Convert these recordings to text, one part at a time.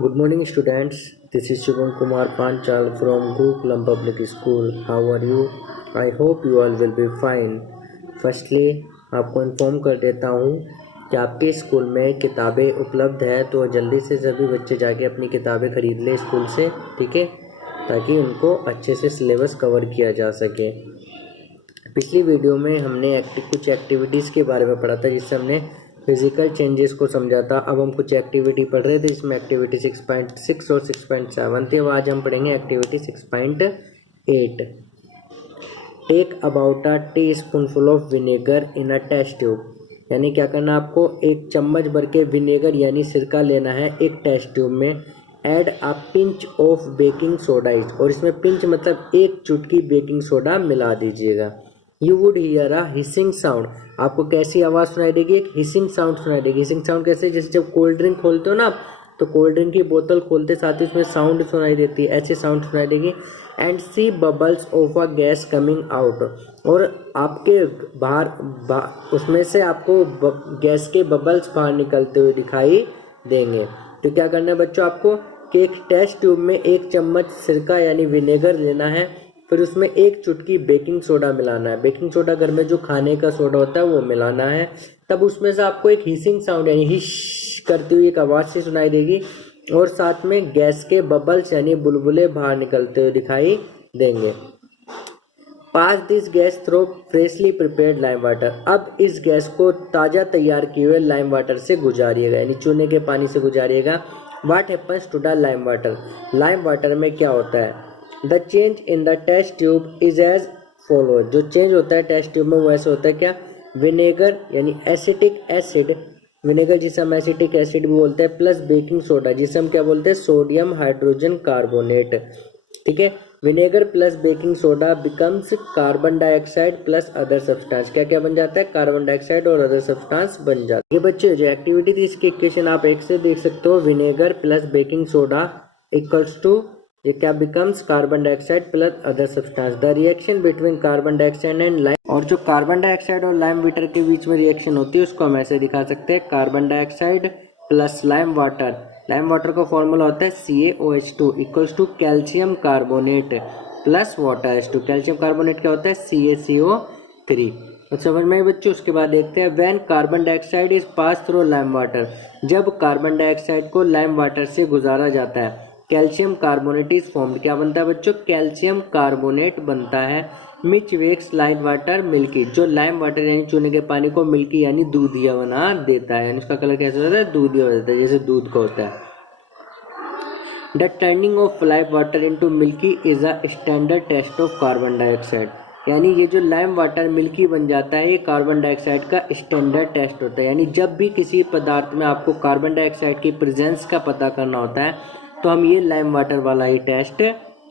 Good morning, students. This is Shubham Kumar Panchal from Gurukulam Public School. How are you? I hope you all will be fine. Firstly, आपको inform कर देता हूँ कि आपके school में किताबें उपलब्ध है, तो जल्दी से सभी बच्चे जाके अपनी किताबें खरीद ले स्कूल से, ठीक है, ताकि उनको अच्छे से सिलेबस कवर किया जा सके। पिछली वीडियो में हमने कुछ एक्टिविटीज़ के बारे में पढ़ा था, जिससे हमने फिजिकल चेंजेस को समझा था। अब हम कुछ एक्टिविटी पढ़ रहे थे, इसमें एक्टिविटी 6.6 और 6.7 थी। अब आज हम पढ़ेंगे activity 6.8। Take about a teaspoonful of vinegar in a test tube. यानी क्या करना, आपको एक चम्मच भर के विनेगर यानी सिरका लेना है एक टेस्ट ट्यूब में। Add a pinch of baking soda it, और इसमें पिंच मतलब एक चुटकी बेकिंग सोडा मिला दीजिएगा। You would hear a hissing sound. आपको कैसी आवाज़ सुनाई देगी? एक हिसिंग साउंड सुनाई देगी। हिसिंग साउंड कैसे? जैसे जब कोल्ड ड्रिंक खोलते हो ना, तो कोल्ड ड्रिंक की बोतल खोलते साथ ही उसमें साउंड सुनाई देती है, ऐसे साउंड सुनाई देगी। And see bubbles of a gas coming out, और आपके बाहर उसमें से आपको गैस के बबल्स बाहर निकलते हुए दिखाई देंगे। तो क्या करना है बच्चों आपको कि एक टेस्ट ट्यूब में एक चम्मच सिरका यानी विनेगर लेना है, फिर उसमें एक चुटकी बेकिंग सोडा मिलाना है। बेकिंग सोडा घर में जो खाने का सोडा होता है वो मिलाना है। तब उसमें से आपको एक हिसिंग साउंड यानी हिश करती हुई एक आवाज़ सी सुनाई देगी, और साथ में गैस के बबल्स यानी बुलबुले बाहर निकलते हुए दिखाई देंगे। Pass this gas through freshly prepared lime water. अब इस गैस को ताज़ा तैयार किए हुए लाइम वाटर से गुजारिएगा, यानी चूने के पानी से गुजारिएगा। What happens to the lime water. Lime water में क्या होता है? The change in the test tube is as follow. जो चेंज होता है टेस्ट ट्यूब में वो ऐसे होता है क्या? विनेगर यानी एसिटिक एसिड, विनेगर जिसे हम एसिटिक एसिड भी बोलते हैं, प्लस बेकिंग सोडा जिसे हम क्या बोलते हैं? सोडियम हाइड्रोजन कार्बोनेट, ठीक है। Vinegar plus baking soda becomes carbon dioxide plus other substance. क्या क्या बन जाता है? कार्बन डाइऑक्साइड और अदर सब्सटेंस बन जाता है। ये बच्चे जो एक्टिविटी थी इसकी इक्वेशन आप एक से देख सकते हो। Vinegar plus baking soda equals to, ये क्या becomes? Carbon dioxide plus other substance. The reaction between carbon dioxide and lime, और जो कार्बन डाइऑक्साइड और लाइम वाटर के बीच में रिएक्शन होती है उसको हम ऐसे दिखा सकते हैं, carbon dioxide plus lime water. Lime water का फॉर्मूला होता है CaOH2 equals to calcium carbonate plus water H2। Calcium carbonate क्या होता है? CaCO3। तो समझ में बच्चों। उसके बाद देखते हैं when carbon dioxide is pass through lime water. जब कार्बन डाइऑक्साइड को लाइम वाटर से गुजारा जाता है, कैल्शियम कार्बोनेट इज फॉर्म्ड। क्या बनता है बच्चों? कैल्शियम कार्बोनेट बनता है। Which makes lime water milky, जो लाइम वाटर यानी चूने के पानी को मिल्की यानी दूधिया बना देता है, यानी उसका कलर कैसा होता है? दूधिया हो जाता है, जैसे दूध का होता है। The turning of lime water into milky is a standard test of carbon dioxide. यानी ये जो लाइम वाटर मिल्की बन जाता है, ये कार्बन डाइऑक्साइड का स्टैंडर्ड टेस्ट होता है। यानी जब भी किसी पदार्थ में आपको कार्बन डाइऑक्साइड की प्रेजेंस का पता करना होता है, तो हम ये लाइम वाटर वाला ही टेस्ट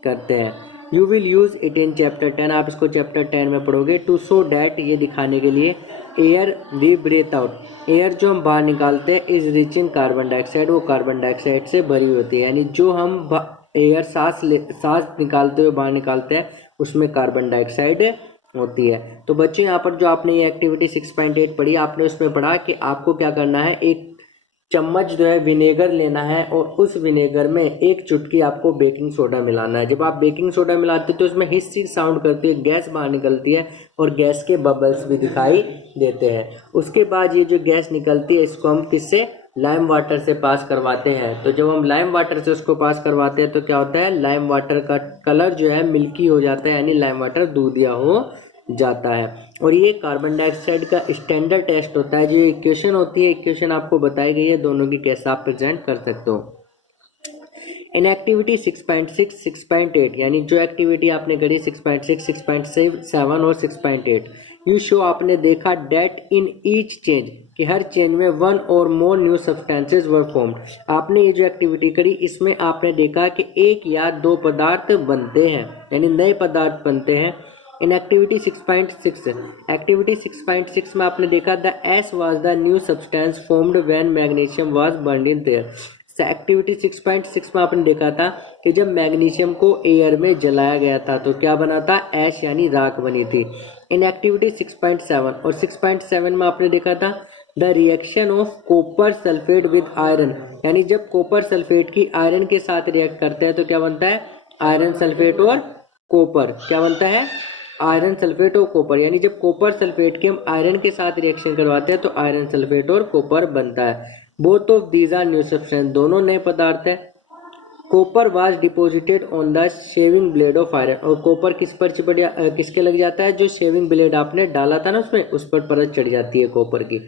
करते हैं। You will use it in chapter 10। आप इसको चैप्टर 10 में पढ़ोगे। टू शो डैट, ये दिखाने के लिए, air we breathe out, air जो हम बाहर निकालते हैं is rich in carbon dioxide, वो कार्बन डाइऑक्साइड से भरी होती है। यानी जो हम एयर सांस निकालते हुए बाहर निकालते हैं उसमें कार्बन डाइऑक्साइड होती है। तो बच्चों यहाँ पर जो आपने ये एक्टिविटी 6.8 पढ़ी, आपने उसमें पढ़ा कि आपको क्या करना है, एक चम्मच जो है विनेगर लेना है, और उस विनेगर में एक चुटकी आपको बेकिंग सोडा मिलाना है। जब आप बेकिंग सोडा मिलाते हो तो उसमें हिस्सी साउंड करती है, गैस बाहर निकलती है, और गैस के बबल्स भी दिखाई देते हैं। उसके बाद ये जो गैस निकलती है इसको हम किससे? लाइम वाटर से पास करवाते हैं। तो जब हम लाइम वाटर से उसको पास करवाते हैं तो क्या होता है? लाइम वाटर का कलर जो है मिल्की हो जाता है, यानी लाइम वाटर दूधिया हो जाता है। और ये कार्बन डाइऑक्साइड का स्टैंडर्ड टेस्ट होता है। जो इक्वेशन होती है, इक्वेशन आपको बताई गई है, दोनों की कैसे आप प्रेजेंट कर सकते हो। इन एक्टिविटी 6.6, 6.8, यानी जो एक्टिविटी आपने करी 6.6, 6.7 और 6.8, यू शो, आपने देखा डेट इन ईच चेंज, कि हर चेंज में वन और more new substances were formed. आपने ये जो एक्टिविटी करी इसमें आपने देखा कि एक या दो पदार्थ बनते हैं, यानी नए पदार्थ बनते हैं। इन एक्टिविटी 6.6, एक्टिविटी 6.6 में आपने देखा the S was the new substance formed when magnesium was burned in air. Activity 6.6 में आपने देखा था कि जब मैग्नीशियम को एयर में जलाया गया था तो क्या बना था? ऐश यानी राख बनी थी। इन एक्टिविटी 6.7 और 6.7 में आपने देखा था the reaction of copper sulphate with iron, यानी जब कॉपर सल्फेट की आयरन के साथ रिएक्ट करते हैं तो क्या बनता है, आयरन सल्फेट और कॉपर। क्या बनता है, आयरन सल्फेट और कॉपर। यानी जब कॉपर सल्फेट के हम आयरन के साथ रिएक्शन करवाते हैं तो आयरन सल्फेट और कॉपर बनता है। Both of these are new substance, दोनों नए पदार्थ है। Copper was deposited on the shaving blade of iron, और कॉपर किस पर किसके लग जाता है, जो शेविंग ब्लेड आपने डाला था ना उसमें, उस पर परत चढ़ जाती है कॉपर की।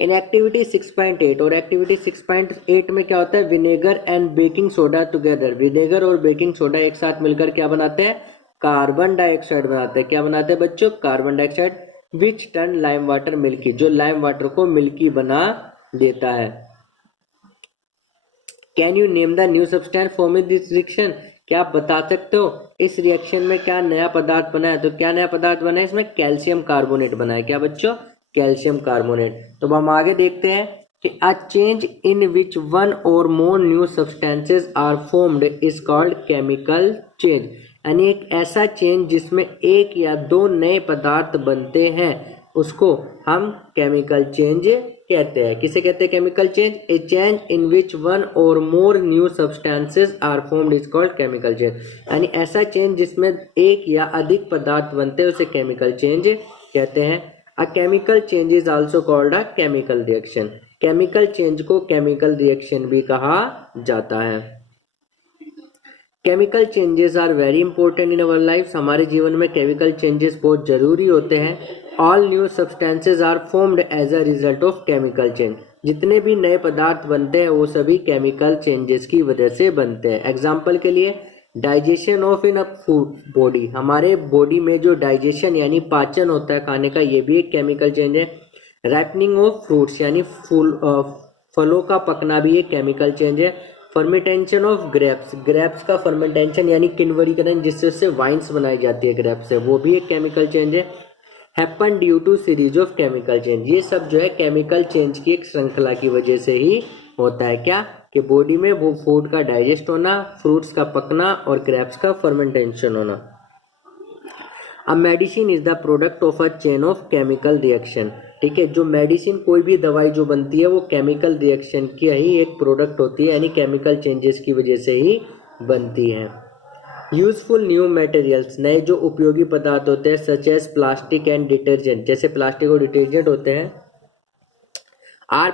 इन एक्टिविटी 6.8, और एक्टिविटी 6.8 में क्या होता है, vinegar and baking soda together, vinegar और बेकिंग सोडा एक साथ मिलकर क्या बनाते हैं, कार्बन डाइऑक्साइड बनाते हैं। क्या बनाते हैं बच्चों, कार्बन डाइऑक्साइड, विच टर्न लाइम वाटर मिल्की, जो लाइम वाटर को मिल्की बना देता है। Can you name the new substance forming this reaction, क्या आप बता सकते हो इस रिएक्शन में क्या नया पदार्थ बना है। तो क्या नया पदार्थ बना है, इसमें कैल्शियम कार्बोनेट बना है। क्या बच्चों, कैल्शियम कार्बोनेट। तो अब हम आगे देखते हैं कि a change in which one और more new substances are formed is called chemical change, यानी एक ऐसा चेंज जिसमें एक या दो नए पदार्थ बनते हैं उसको हम केमिकल चेंज कहते हैं। किसे कहते हैं chemical change, a change in which one और more new substances are formed is called chemical change, यानी ऐसा चेंज जिसमें एक या अधिक पदार्थ बनते हैं उसे केमिकल चेंज कहते हैं। A chemical change is also called a chemical reaction, chemical change को केमिकल रिएक्शन भी कहा जाता है। Chemical changes are very important in our life, हमारे जीवन में केमिकल चेंजेस बहुत जरूरी होते हैं। All new substances are formed as a result of chemical change, जितने भी नए पदार्थ बनते हैं वो सभी केमिकल चेंजेस की वजह से बनते हैं। एग्जाम्पल के लिए digestion of in a food body, हमारे बॉडी में जो डाइजेशन यानी पाचन होता है खाने का, ये भी एक केमिकल चेंज है। राइपनिंग ऑफ फ्रूट्स, यानी फलों का पकना भी एक केमिकल चेंज है। फर्मेंटेशन ऑफ ग्रेप्स, ग्रेप्स का फर्मेंटेशन यानी किण्वरीकरण जिससे उससे वाइन्स बनाई जाती है ग्रेप्स से, वो भी एक केमिकल चेंज है। Happen due to series of chemical change, ये सब जो है केमिकल चेंज की एक श्रृंखला की वजह से ही होता है। क्या कि बॉडी में वो फूड का डाइजेस्ट होना, फ्रूट्स का पकना और ग्रेप्स का फर्मेंटेशन होना। अब medicine is the product of a chain of chemical reaction, ठीक है, जो मेडिसिन कोई भी दवाई जो बनती है वो केमिकल रिएक्शन की ही एक प्रोडक्ट होती है, यानी केमिकल चेंजेस की वजह से ही बनती है। यूजफुल न्यू मटेरियल्स, नए जो उपयोगी पदार्थ होते हैं such as plastic and detergent, जैसे प्लास्टिक और डिटर्जेंट होते हैं, are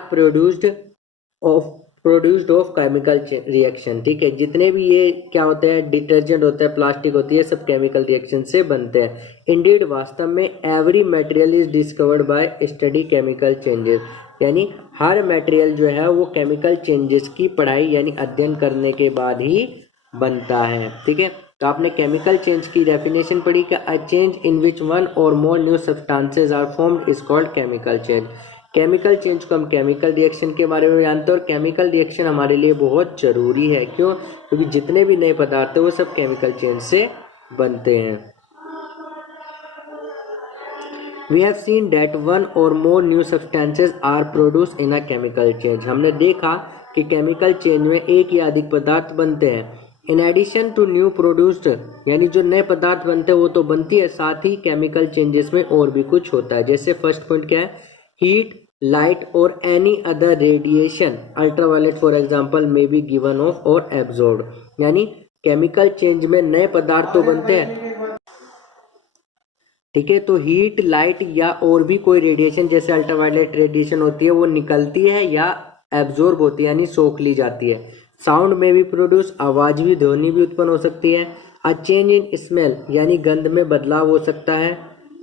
produced of chemical reaction, ठीक है, जितने भी ये क्या होते हैं डिटर्जेंट होता है, प्लास्टिक होती है, सब केमिकल रिएक्शन से बनते हैं। इंडीड, वास्तव में every material is discovered by study chemical changes, यानी हर मटेरियल जो है वो केमिकल चेंजेस की पढ़ाई यानी अध्ययन करने के बाद ही बनता है। ठीक है, तो आपने केमिकल चेंज की डेफिनेशन पढ़ी कि a change in which one और more new substances are formed is called chemical change. Chemical change को हम केमिकल रिएक्शन के बारे में जानते हैं, और केमिकल रिएक्शन हमारे लिए बहुत जरूरी है। क्यों? क्योंकि जितने भी नए पदार्थ हैं वो सब केमिकल चेंज से बनते हैं। We have seen that one or more new substances are produced in a chemical change. हमने देखा कि केमिकल चेंज में एक या अधिक पदार्थ बनते हैं। In addition to new produced, यानी जो नए पदार्थ बनते हैं वो तो बनती है, साथ ही केमिकल चेंजेस में और भी कुछ होता है। जैसे फर्स्ट पॉइंट क्या है, हीट, लाइट और any other radiation ultraviolet for example may be given of और एब्जॉर्ब्ड, यानी केमिकल चेंज में नए पदार्थ तो बनते हैं, ठीक है, तो हीट, लाइट या और भी कोई रेडिएशन जैसे अल्ट्रावायलेट रेडिएशन होती है वो निकलती है या एब्जॉर्ब होती है यानी सोख ली जाती है। साउंड में भी प्रोड्यूस, आवाज भी, ध्वनि भी उत्पन्न हो सकती है। अ चेंज इन स्मेल, यानी गंध में बदलाव हो सकता है।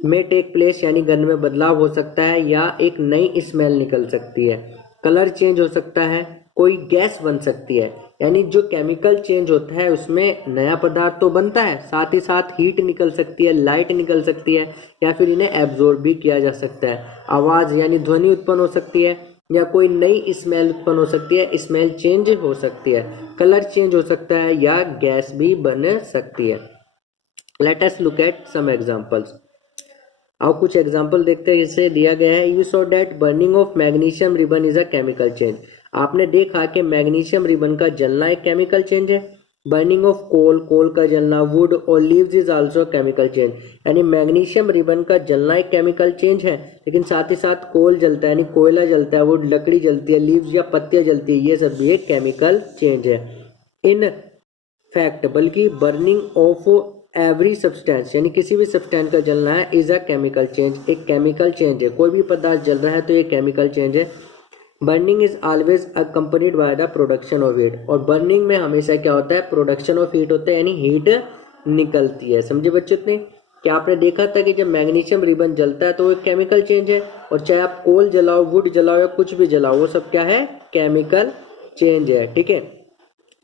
मे टेक प्लेस, यानी गंध में बदलाव हो सकता है या एक नई स्मेल निकल सकती है। कलर चेंज हो सकता है, कोई गैस बन सकती है, यानी जो केमिकल चेंज होता है उसमें नया पदार्थ तो बनता है, साथ ही साथ हीट निकल सकती है, लाइट निकल सकती है, या फिर इन्हें एब्जॉर्ब भी किया जा सकता है। आवाज यानी ध्वनि उत्पन्न हो सकती है, या कोई नई स्मेल उत्पन्न हो सकती है, स्मेल चेंज हो सकती है। कलर चेंज हो सकता है या गैस भी बन सकती है। Let us look at some examples. अब कुछ एग्जांपल देखते हैं, जिससे दिया गया है, you saw that burning of magnesium ribbon is a chemical change. आपने देखा कि मैग्नीशियम रिबन का जलना एक केमिकल चेंज है। बर्निंग ऑफ कोल, कोल का जलना, वुड और leaves is also chemical change. यानी मैग्नीशियम रिबन का जलना एक केमिकल चेंज है, लेकिन साथ ही साथ कोल जलता है यानी कोयला जलता है, वुड लकड़ी जलती है, लीव्स या पत्तियां जलती है, ये सब भी एक केमिकल चेंज है। इन फैक्ट बल्कि बर्निंग ऑफ एवरी सब्सटेंस यानी किसी भी सब्सटेंस का जलना है इज अ केमिकल चेंज, एक केमिकल चेंज है। कोई भी पदार्थ जल रहा है तो ये केमिकल चेंज है। Burning is always accompanied by the production of heat, और बर्निंग में हमेशा क्या होता है, प्रोडक्शन ऑफ हीट होता है यानी हीट निकलती है। समझे बच्चों इतने? क्या आपने देखा था कि जब मैग्नीशियम रिबन जलता है तो वो एक केमिकल चेंज है, और चाहे आप कोल जलाओ, वुड जलाओ या कुछ भी जलाओ, वो सब क्या है, केमिकल चेंज है। ठीक है,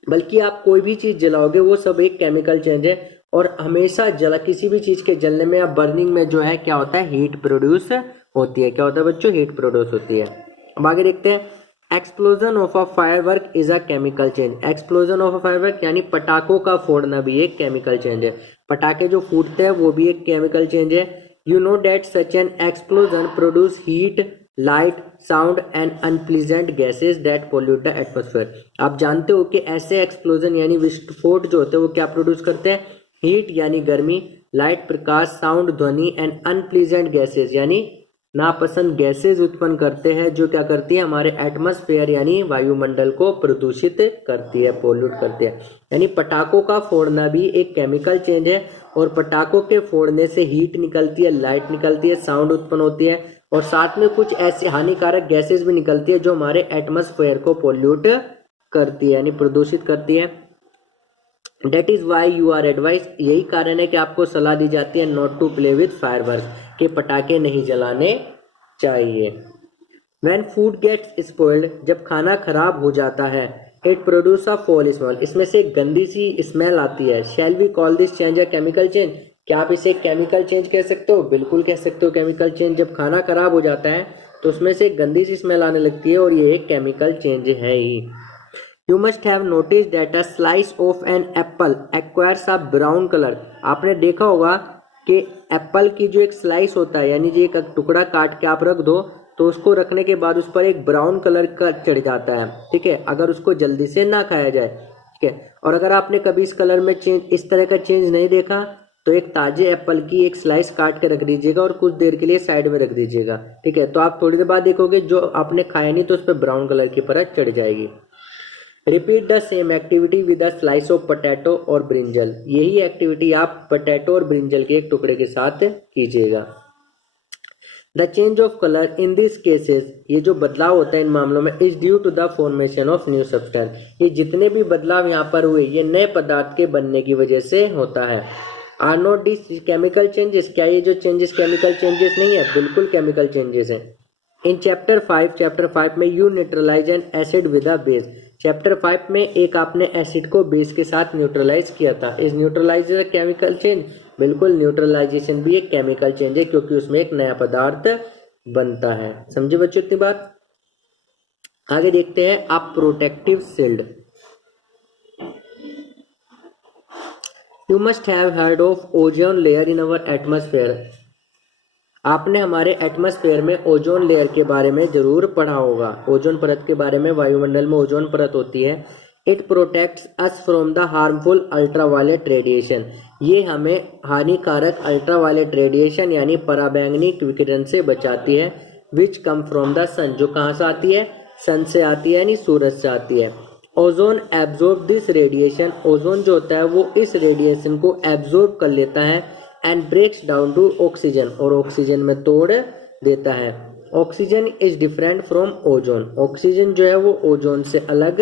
बल्कि आप कोई भी चीज जलाओगे वो सब एक केमिकल चेंज है। और हमेशा जला किसी भी चीज के जलने में या बर्निंग में जो है क्या होता है, हीट प्रोड्यूस होती है। क्या होता है बच्चों, हीट प्रोड्यूस होती है। अब आगे देखते हैं, explosion of a firework is a chemical change. Explosion of a firework यानी पटाखों का फोड़ना भी एक केमिकल चेंज है। पटाखे जो फूटते हैं वो भी एक केमिकल चेंज है। You know that such an explosion produce heat, light, sound and unpleasant gases that pollute the atmosphere. आप जानते हो कि ऐसे एक्सप्लोजन यानी विस्फोट जो होते हैं वो क्या प्रोड्यूस करते हैं, हीट यानी गर्मी, लाइट प्रकाश, साउंड ध्वनि एंड अनप्लीजेंट गैसेस यानी नापसंद गैसेस उत्पन्न करते हैं, जो क्या करती है, हमारे एटमॉस्फेयर यानी वायुमंडल को प्रदूषित करती है, पोल्यूट करती है। यानी पटाखों का फोड़ना भी एक केमिकल चेंज है, और पटाखों के फोड़ने से हीट निकलती है, लाइट निकलती है, साउंड उत्पन्न होती है, और साथ में कुछ ऐसी हानिकारक गैसेस भी निकलती है जो हमारे एटमॉस्फेयर को पोल्यूट करती है यानी प्रदूषित करती है। That is why you are advised, यही कारण है कि आपको सलाह दी जाती है not to play with fireworks, कि पटाखे नहीं जलाने चाहिए। When food gets spoiled, जब खाना खराब हो जाता है, it produces a foul smell, इसमें से एक गंदी सी स्मेल आती है। Shall we call this change a chemical change? क्या आप इसे केमिकल चेंज कह सकते हो? बिल्कुल कह सकते हो केमिकल चेंज। जब खाना खराब हो जाता है तो उसमें से एक गंदी सी स्मेल आने लगती है, और ये एक केमिकल चेंज है ही। You must have noticed that a slice of an apple acquires a brown color. आपने देखा होगा कि एप्पल की जो एक स्लाइस होता है यानी जो एक टुकड़ा काट के आप रख दो तो उसको रखने के बाद उस पर एक ब्राउन कलर का चढ़ जाता है। ठीक है, अगर उसको जल्दी से ना खाया जाए। ठीक है, और अगर आपने कभी इस कलर में चेंज, इस तरह का चेंज नहीं देखा तो एक ताजे एप्पल की एक स्लाइस काट के रख दीजिएगा और कुछ देर के लिए साइड में रख दीजिएगा। ठीक है, तो आप थोड़ी देर बाद देखोगे जो आपने खाया नहीं तो उस पर ब्राउन कलर की परत चढ़ जाएगी। Repeat the same activity with a slice of potato और ब्रिंजल। यही एक्टिविटी आप पोटैटो और ब्रिंजल के एक टुकड़े के साथ कीजिएगा। The change of colour in this cases, ये जो बदलाव होता है इन मामलों में, is due to the formation of new substance. ये जितने भी बदलाव यहाँ पर हुए ये नए पदार्थ के बनने की वजह से होता है। Are not this chemical changes, क्या ये जो चेंजेस केमिकल चेंजेस नहीं है? बिल्कुल केमिकल चेंजेस हैं। इन चैप्टर 5 में you neutralize an acid with a base. Chapter 5 में एक आपने एसिड को बेस के साथ न्यूट्रलाइज किया था। Is neutralize a chemical change? बिल्कुल, न्यूट्रलाइजेशन भी एक केमिकल चेंज है क्योंकि उसमें एक नया पदार्थ बनता है। समझे बच्चों इतनी बात? आगे देखते हैं आप protective shield. You must have heard of ozone layer in our atmosphere. आपने हमारे एटमॉस्फेयर में ओजोन लेयर के बारे में जरूर पढ़ा होगा। ओजोन परत के बारे में, वायुमंडल में ओजोन परत होती है। It protects us from the harmful ultraviolet radiation. ये हमें हानिकारक अल्ट्रावायलेट रेडिएशन यानी पराबैंगनी विकिरण से बचाती है। विच कम फ्रॉम द सन, जो कहाँ से आती है? सन से आती है यानी सूरज से आती है। Ozone absorb this radiation, ozone जो होता है वो इस रेडिएशन को एब्जॉर्ब कर लेता है and breaks down to oxygen, और ऑक्सीजन में तोड़ देता है। Oxygen is different from ozone, oxygen जो है वो ओजोन से अलग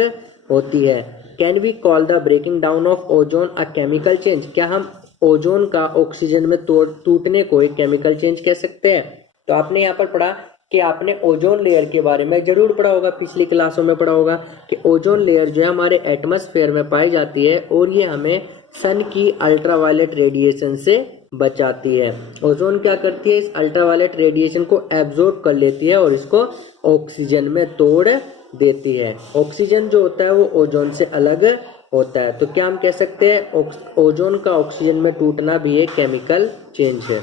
होती है। Can we call the breaking down of ozone a chemical change? क्या हम ओजोन का ऑक्सीजन में टूटने को एक केमिकल चेंज कह सकते हैं? तो आपने यहाँ पर पढ़ा कि आपने ओजोन लेयर के बारे में जरूर पढ़ा होगा, पिछली क्लासों में पढ़ा होगा कि ओजोन लेयर जो है हमारे एटमॉस्फेयर में पाई जाती है और ये हमें सन की अल्ट्रावायलेट रेडिएशन से बचाती है। ओजोन क्या करती है? इस अल्ट्रावायलेट रेडिएशन को एब्जॉर्ब कर लेती है और इसको ऑक्सीजन में तोड़ देती है। ऑक्सीजन जो होता है वो ओजोन से अलग होता है। तो क्या हम कह सकते हैं ओजोन का ऑक्सीजन में टूटना भी एक केमिकल चेंज है।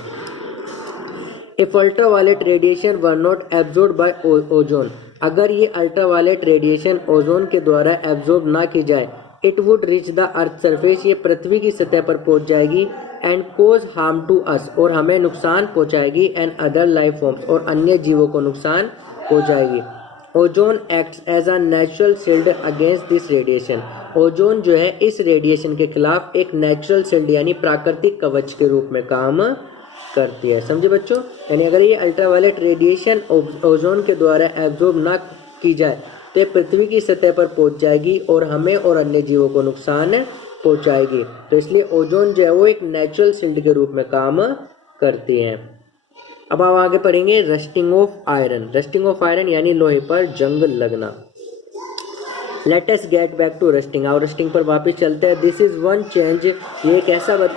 If ultraviolet radiation were not absorb by ozone, अगर ये अल्ट्रावायलेट रेडिएशन ओजोन के द्वारा एब्जॉर्ब ना की जाए it would reach the earth surface, ये पृथ्वी की सतह पर पहुंच जाएगी, and cause harm to us, और हमें नुकसान पहुंचाएगी, एंड अदर लाइफ फॉर्म्स, और अन्य जीवों को नुकसान पहुंचाएगी। Ozone acts as a natural shield against this radiation, ozone जो है इस रेडिएशन के खिलाफ एक नेचुरल शील्ड यानी प्राकृतिक कवच के रूप में काम करती है। समझे बच्चों, यानी अगर ये अल्ट्रावायलेट रेडिएशन ओजोन के द्वारा एब्जॉर्ब ना की जाए तो पृथ्वी की सतह पर पहुंच जाएगी और हमें और अन्य जीवों को नुकसान पहुंचाएगी। तो इसलिए ओजोन जो है वो एक नेचुरल शील्ड के रूप में काम करती है। अब आप आगे पढ़ेंगे rusting of iron. Rusting of iron यानी लोहे पर जंग लगना। Let us get back to rusting, और रस्टिंग पर वापस चलते हैं। दिस इज वन चेंज, ये एक ऐसा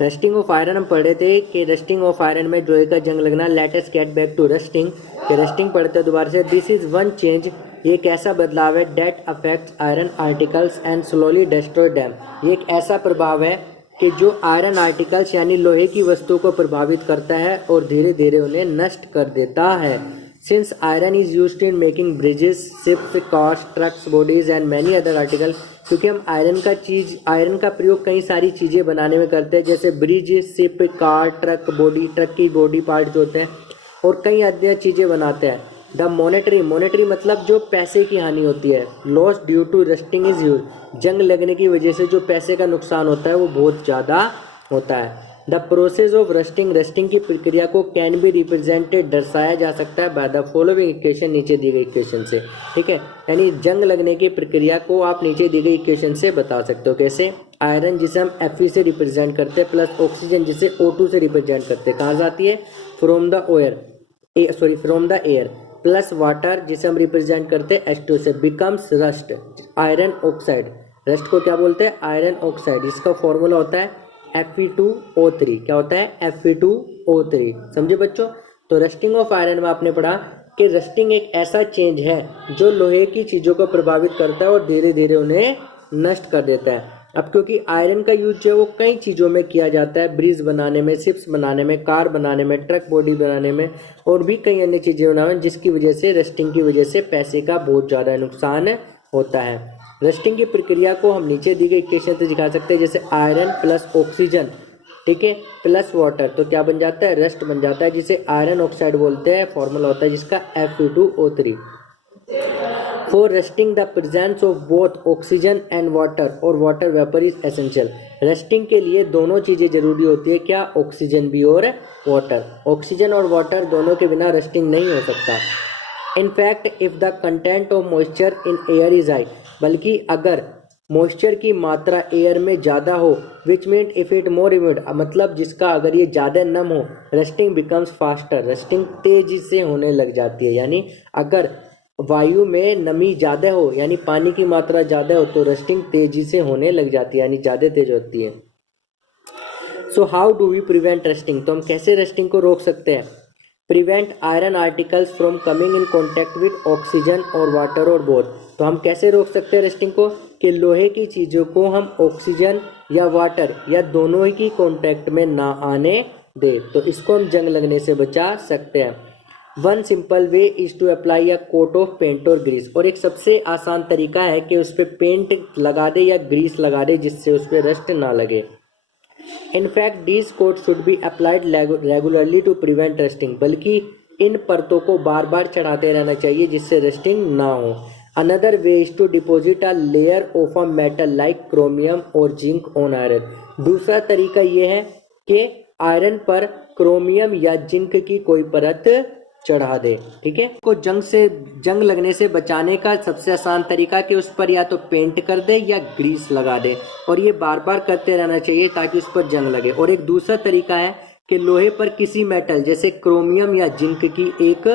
रस्टिंग ऑफ आयरन हम पढ़े थे कि रस्टिंग ऑफ आयरन में लोहे का जंग लगना। Let us get back to rusting, कि रस्टिंग पढ़ते हैं दोबारा से। दिस इज वन चेंज, ये एक ऐसा बदलाव है that affects iron articles and slowly destroy them, ये एक ऐसा प्रभाव है कि जो आयरन आर्टिकल्स यानी लोहे की वस्तुओं को प्रभावित करता है और धीरे धीरे उन्हें नष्ट कर देता है। Since iron is used in making bridges, ships, cars, trucks, bodies and many other articles, क्योंकि हम आयरन का प्रयोग कई सारी चीज़ें बनाने में करते हैं, जैसे bridge, ship, car, truck, body, truck की बॉडी पार्ट जो होते हैं, और कई अन्य चीज़ें बनाते हैं। द मॉनेटरी मतलब जो पैसे की हानि होती है, loss due to rusting is huge, जंग लगने की वजह से जो पैसे का नुकसान होता है वो बहुत ज़्यादा होता है। द प्रोसेस ऑफ रस्टिंग की प्रक्रिया को कैन बी रिप्रेजेंटेड, दर्शाया जा सकता है बाय द फॉलोइंग इक्वेशन, नीचे दी गई इक्वेशन से। ठीक है, यानी जंग लगने की प्रक्रिया को आप नीचे दी गई इक्वेशन से बता सकते हो। कैसे? आयरन जिसे हम Fe से रिप्रेजेंट करते हैं प्लस ऑक्सीजन जिसे O2 से रिप्रेजेंट करते हैं, कहाँ से आती है? From the air, plus water जिसे हम रिप्रेजेंट करते हैं H2 से, becomes rust, iron oxide. Rust को क्या बोलते हैं? Iron oxide. इसका फॉर्मूला होता है Fe2O3। क्या होता है? Fe2O3। समझे बच्चों? तो रस्टिंग ऑफ आयरन में आपने पढ़ा कि रस्टिंग एक ऐसा चेंज है जो लोहे की चीज़ों को प्रभावित करता है और धीरे धीरे उन्हें नष्ट कर देता है। अब क्योंकि आयरन का यूज जो है वो कई चीज़ों में किया जाता है, ब्रिज बनाने में, शिप्स बनाने में, कार बनाने में, ट्रक बॉडी बनाने में, और भी कई अन्य चीज़ें बनाने में, जिसकी वजह से रस्टिंग की वजह से पैसे का बहुत ज़्यादा नुकसान होता है। रस्टिंग की प्रक्रिया को हम नीचे दी गई इक्वेशन से दिखा सकते हैं, जैसे आयरन प्लस ऑक्सीजन, ठीक है, प्लस वाटर, तो क्या बन जाता है? रस्ट बन जाता है, जिसे आयरन ऑक्साइड बोलते हैं। फॉर्मूला होता है जिसका Fe2O3। For rusting the presence of both oxygen and water और water vapour is essential. Rusting के लिए दोनों चीज़ें जरूरी होती है, क्या? ऑक्सीजन भी और वाटर। ऑक्सीजन और वाटर दोनों के बिना रस्टिंग नहीं हो सकता। In fact if the content of moisture in air is high, बल्कि अगर मॉइस्चर की मात्रा एयर में ज़्यादा हो, which mean if it more humid, मतलब जिसका अगर ये ज़्यादा नम हो, रस्टिंग बिकम्स फास्टर, रस्टिंग तेजी से होने लग जाती है। यानी अगर वायु में नमी ज़्यादा हो यानी पानी की मात्रा ज़्यादा हो तो रस्टिंग तेजी से होने लग जाती है, यानी ज़्यादा तेज होती है। So how do we prevent rusting, तो हम कैसे रस्टिंग को रोक सकते हैं? Prevent iron articles from coming in contact with oxygen or water or both, तो हम कैसे रोक सकते हैं रस्टिंग को? कि लोहे की चीज़ों को हम ऑक्सीजन या वाटर या दोनों ही की कॉन्टैक्ट में ना आने दे, तो इसको हम जंग लगने से बचा सकते हैं। One simple way is to apply a coat of paint or grease, और एक सबसे आसान तरीका है कि उस पर पेंट लगा दे या ग्रीस लगा दे जिससे उस पर रस्ट ना लगे। In fact these coat should be applied regularly to prevent rusting, बल्कि इन परतों को बार बार चढ़ाते रहना चाहिए जिससे रस्टिंग ना हो। Another way is to deposit a layer of a metal like chromium or zinc on iron, दूसरा तरीका यह है कि आयरन पर क्रोमियम या जिंक की कोई परत चढ़ा दे। ठीक है, को जंग लगने से बचाने का सबसे आसान तरीका कि उस पर या तो पेंट कर दे या ग्रीस लगा दे, और ये बार बार करते रहना चाहिए ताकि उस पर जंग लगे। और एक दूसरा तरीका है कि लोहे पर किसी मेटल जैसे क्रोमियम या जिंक की एक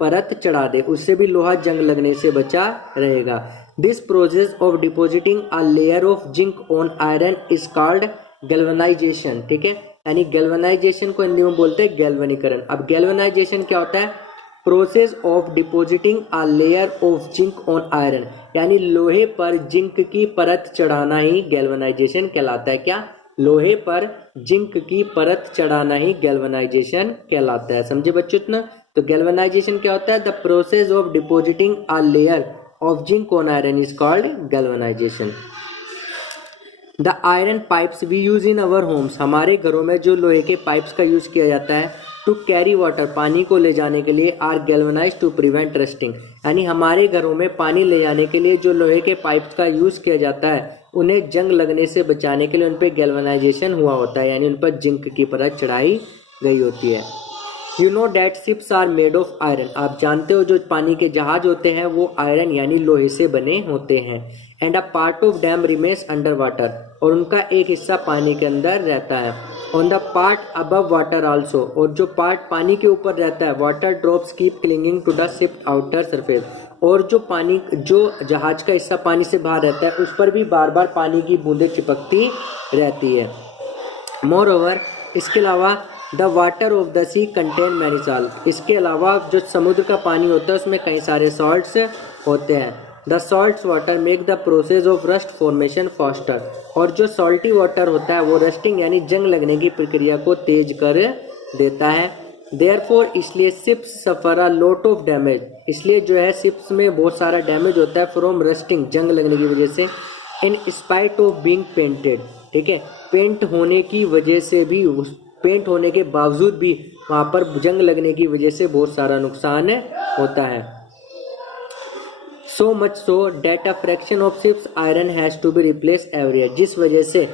परत चढ़ा दे, उससे भी लोहा जंग लगने से बचा रहेगा। This process of depositing a layer of zinc on iron is called galvanisation. ठीक है, यानी गैल्वेनाइजेशन को हिंदी में बोलते हैं गैल्वनीकरण। अब गैल्वेनाइजेशन क्या होता है? Process of depositing a layer of zinc on iron, यानी लोहे पर जिंक की परत चढ़ाना ही गैल्वेनाइजेशन कहलाता है। क्या? लोहे पर जिंक की परत चढ़ाना ही गैल्वेनाइजेशन कहलाता है। समझे बच्चों इतना? तो गैल्वेनाइजेशन क्या होता है? The process of depositing a layer of zinc on iron is called galvanization. The iron pipes we use in our homes, हमारे घरों में जो लोहे के पाइप्स का यूज किया जाता है टू कैरी वाटर, पानी को ले जाने के लिए, are galvanise to prevent rusting, यानी हमारे घरों में पानी ले जाने के लिए जो लोहे के पाइप्स का यूज किया जाता है उन्हें जंग लगने से बचाने के लिए उन पर गैल्वनाइजेशन हुआ होता है, यानी उन पर जिंक की परत चढ़ाई गई होती है. You know that ships are made of iron, आप जानते हो जो पानी के जहाज होते हैं वो आयरन यानी लोहे से बने होते हैं. And a part of them remains under water, और उनका एक हिस्सा पानी के अंदर रहता है. On the part above water also, और जो पार्ट पानी के ऊपर रहता है, water drops keep clinging to the ship outer surface, और जो जहाज का हिस्सा पानी से बाहर रहता है उस पर भी बार बार पानी की बूंदें चिपकती रहती है. मोर ओवर, इसके अलावा the water of the sea contain many salt, इसके अलावा जो समुद्र का पानी होता है उसमें कई सारे सॉल्ट्स होते हैं. The salts water make the process of rust formation faster, और जो सॉल्टी वाटर होता है वो रस्टिंग यानी जंग लगने की प्रक्रिया को तेज कर देता है. देयरफॉर, इसलिए ships suffer a lot of damage, इसलिए जो है शिप्स में बहुत सारा डैमेज होता है फ्रॉम रस्टिंग, जंग लगने की वजह से. In spite of being painted, ठीक है, पेंट होने की वजह से भी, पेंट होने के बावजूद भी वहाँ पर जंग लगने की वजह से बहुत सारा नुकसान होता है. So much so that a fraction of ships iron has to be replace every year, जिस वजह से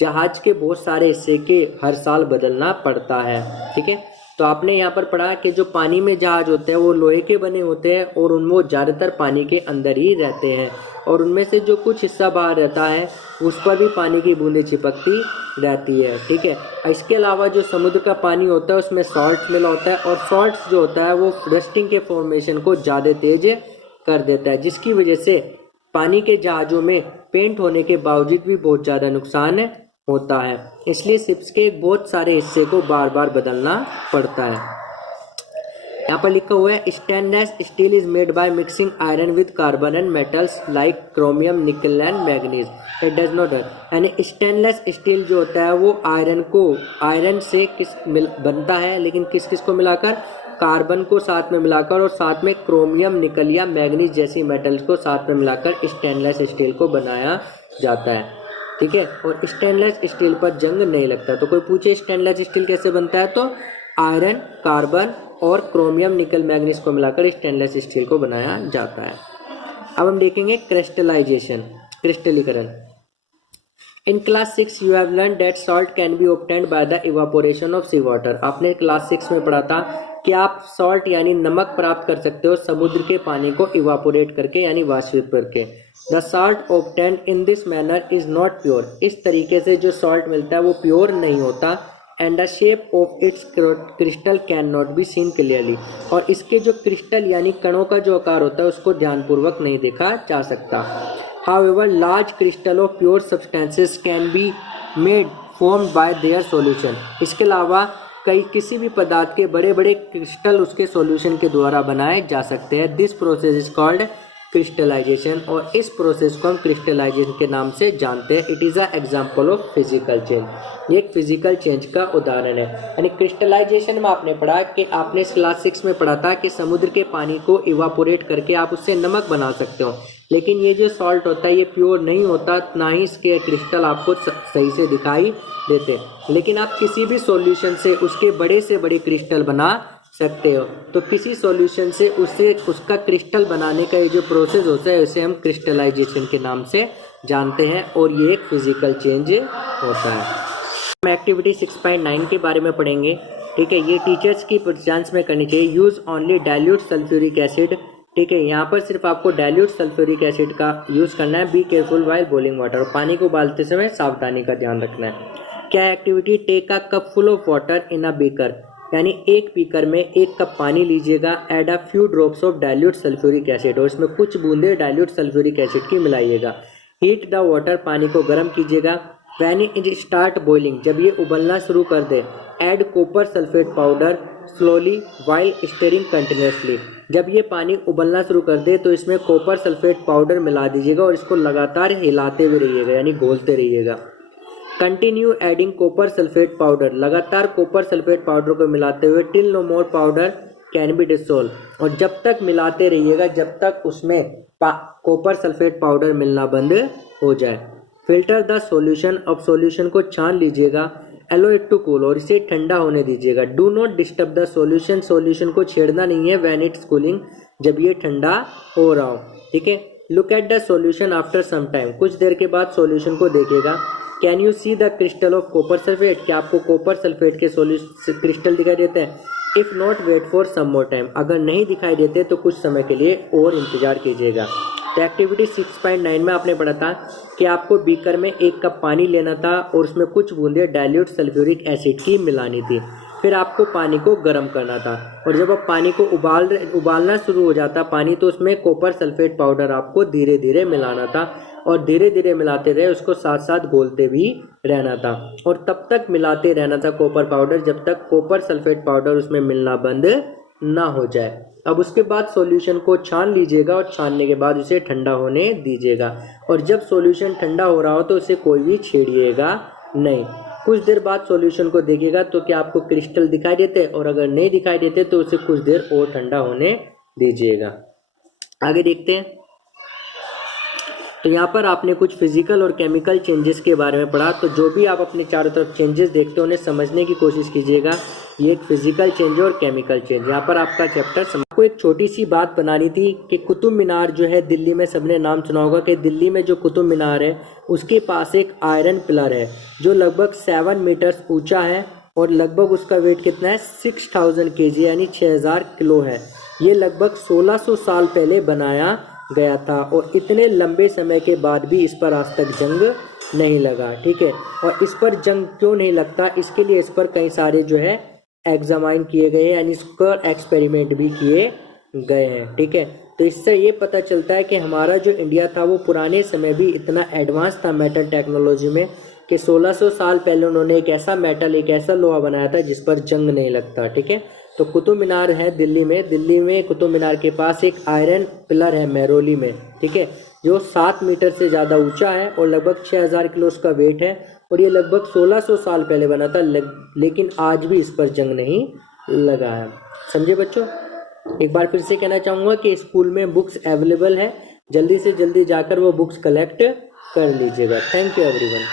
जहाज के बहुत सारे हिस्से के हर साल बदलना पड़ता है. ठीक है, तो आपने यहाँ पर पढ़ा कि जो पानी में जहाज होते हैं वो लोहे के बने होते हैं और वो ज़्यादातर पानी के अंदर ही रहते हैं, और उनमें से जो कुछ हिस्सा बाहर रहता है उस पर भी पानी की बूंदें चिपकती रहती है. ठीक है, इसके अलावा जो समुद्र का पानी होता है उसमें सॉल्ट मिला होता है, और सॉल्ट जो होता है वो रस्टिंग के फॉर्मेशन को ज़्यादा तेज कर देता है, जिसकी वजह से पानी के जहाज़ों में पेंट होने के बावजूद भी बहुत ज़्यादा नुकसान होता है. इसलिए शिप्स के बहुत सारे हिस्से को बार बार बदलना पड़ता है. यहाँ पर लिखा हुआ है stainless steel is made by mixing iron with carbon and metals like chromium, nickel and manganese. It does not hurt, यानी स्टेनलेस स्टील जो होता है वो आयरन से बनता है, लेकिन किस किस को मिलाकर, कार्बन को साथ में मिलाकर और साथ में क्रोमियम, निकल या मैग्नीज जैसी मेटल्स को साथ में मिलाकर स्टेनलेस स्टील को बनाया जाता है. ठीक है, और स्टेनलेस स्टील पर जंग नहीं लगता. तो कोई पूछे स्टेनलेस स्टील कैसे बनता है, तो आयरन, कार्बन और क्रोमियम, निकल, मैग्नीज को मिलाकर स्टेनलेस स्टील को बनाया जाता है. अब हम देखेंगे क्रिस्टलाइजेशन, क्रिस्टलीकरण. In class 6 you have learn that salt can be obtained by the evaporation of sea water. आपने क्लास 6 में पढ़ा था कि आप सॉल्ट यानी नमक प्राप्त कर सकते हो समुद्र के पानी को इवापोरेट करके यानी वाष्पित करके. The salt obtained in this manner is not pure, इस तरीके से जो सॉल्ट मिलता है वो प्योर नहीं होता. And the shape of its crystal can not be seen clearly, और इसके जो क्रिस्टल यानी कणों का जो आकार होता है उसको ध्यानपूर्वक नहीं देखा जा सकता. However large crystal of pure substances can be made formed by their solution. इसके अलावा किसी भी पदार्थ के बड़े बड़े क्रिस्टल उसके सॉल्यूशन के द्वारा बनाए जा सकते हैं. This process is called crystallisation, और इस प्रोसेस को हम क्रिस्टलाइजेशन के नाम से जानते हैं. It is a example of physical change, ये एक फिजिकल चेंज का उदाहरण है. यानी क्रिस्टलाइजेशन में आपने पढ़ा कि आपने क्लास 6 में पढ़ा था कि समुद्र के पानी को इवापोरेट करके आप उससे नमक बना सकते हो, लेकिन ये जो सॉल्ट होता है ये प्योर नहीं होता, ना ही इसके क्रिस्टल आपको सही से दिखाई देते, लेकिन आप किसी भी सॉल्यूशन से उसके बड़े से बड़े क्रिस्टल बना सकते हो. तो किसी सॉल्यूशन से उसका क्रिस्टल बनाने का ये जो प्रोसेस होता है उसे हम क्रिस्टलाइजेशन के नाम से जानते हैं, और ये एक फिजिकल चेंज होता है. हम एक्टिविटी 6.9 के बारे में पढ़ेंगे. ठीक है, ये टीचर्स की परचांस में करनी चाहिए. Use only dilute sulphuric acid. ठीक है, यहाँ पर सिर्फ आपको डाइल्यूट सल्फ्यूरिक एसिड का यूज़ करना है. Be careful while boiling water, पानी को उबालते समय सावधानी का ध्यान रखना है. क्या activity, take a cup full of water in a beaker, यानी एक बीकर में 1 कप पानी लीजिएगा. Add a few drops of dilute sulphuric acid, और इसमें कुछ बूंदे डाइल्यूट सल्फ्यूरिक एसिड की मिलाइएगा. हीट द वाटर, पानी को गर्म कीजिएगा. व्हेन इट स्टार्ट बॉइलिंग, जब ये उबलना शुरू कर दे. Add copper sulphate powder slowly while stirring continuously, जब ये पानी उबलना शुरू कर दे तो इसमें कॉपर सल्फेट पाउडर मिला दीजिएगा और इसको लगातार हिलाते हुए रहिएगा यानी घोलते रहिएगा. Continue adding copper sulphate powder, लगातार कॉपर सल्फेट पाउडर को मिलाते हुए till no more powder can be dissolve. और जब तक मिलाते रहिएगा जब तक उसमें कॉपर सल्फेट पाउडर मिलना बंद हो जाए। Filter the solution. अब सॉल्यूशन को छान लीजिएगा। एलो इट टू कूल, और इसे ठंडा होने दीजिएगा। Do not disturb the solution. Solution को छेड़ना नहीं है व्हेन इट्स कूलिंग, जब ये ठंडा हो रहा हो। ठीक है। Look at the solution after some time. कुछ देर के बाद सॉल्यूशन को देखिएगा। Can you see the crystal of copper sulphate. क्या आपको कॉपर सल्फेट के क्रिस्टल दिखाई देते हैं? If not wait for some more time. अगर नहीं दिखाई देते तो कुछ समय के लिए और इंतजार कीजिएगा। तो एक्टिविटी 6.9 में आपने पढ़ा था कि आपको बीकर में 1 कप पानी लेना था और उसमें कुछ बूंदे डाइल्यूट सल्फ्यूरिक एसिड की मिलानी थी। फिर आपको पानी को गर्म करना था, और जब आप पानी को उबालना शुरू हो जाता पानी, तो उसमें कॉपर सल्फेट पाउडर आपको धीरे धीरे मिलाना था, और धीरे धीरे मिलाते रहे, उसको साथ साथ घोलते भी रहना था, और तब तक मिलाते रहना था कॉपर पाउडर जब तक कॉपर सल्फेट पाउडर उसमें मिलना बंद ना हो जाए। अब उसके बाद सॉल्यूशन को छान लीजिएगा, और छानने के बाद उसे ठंडा होने दीजिएगा, और जब सॉल्यूशन ठंडा हो रहा हो तो उसे कोई भी छेड़िएगा नहीं। कुछ देर बाद सॉल्यूशन को देखिएगा तो क्या आपको क्रिस्टल दिखाई देते, और अगर नहीं दिखाई देते तो उसे कुछ देर और ठंडा होने दीजिएगा। आगे देखते हैं। तो यहाँ पर आपने कुछ फिजिकल और केमिकल चेंजेस के बारे में पढ़ा। तो जो भी आप अपने चारों तरफ चेंजेस देखते हो उन्हें समझने की कोशिश कीजिएगा। ये एक फिजिकल चेंज और केमिकल चेंज। यहाँ पर आपका चैप्टर आपको एक छोटी सी बात बनानी थी कि कुतुब मीनार जो है दिल्ली में, सबने नाम सुना होगा कि दिल्ली में जो कुतुब मीनार है उसके पास एक आयरन पिलर है जो लगभग 7 मीटर्स ऊँचा है, और लगभग उसका वेट कितना है 6000 kg यानी 6000 किलो है। ये लगभग 1600 साल पहले बनाया गया था, और इतने लंबे समय के बाद भी इस पर आज तक जंग नहीं लगा। ठीक है। और इस पर जंग क्यों नहीं लगता, इसके लिए इस पर कई सारे जो है एग्जामाइन किए गए हैं, यानी इसका एक्सपेरिमेंट भी किए गए हैं। ठीक है। तो इससे ये पता चलता है कि हमारा जो इंडिया था वो पुराने समय भी इतना एडवांस था मेटल टेक्नोलॉजी में कि 1600 साल पहले उन्होंने एक ऐसा मेटल, एक ऐसा लोहा बनाया था जिस पर जंग नहीं लगता। ठीक है। तो कुतुब मीनार है दिल्ली में कुतुब मीनार के पास एक आयरन पिलर है मेहरौली में। ठीक है। जो 7 मीटर से ज़्यादा ऊंचा है और लगभग 6000 किलो उसका वेट है, और ये लगभग 1600 साल पहले बना था, लेकिन आज भी इस पर जंग नहीं लगा है। समझे बच्चों? एक बार फिर से कहना चाहूँगा कि स्कूल में बुक्स अवेलेबल है, जल्दी से जल्दी जाकर वो बुक्स कलेक्ट कर लीजिएगा। Thank you everyone.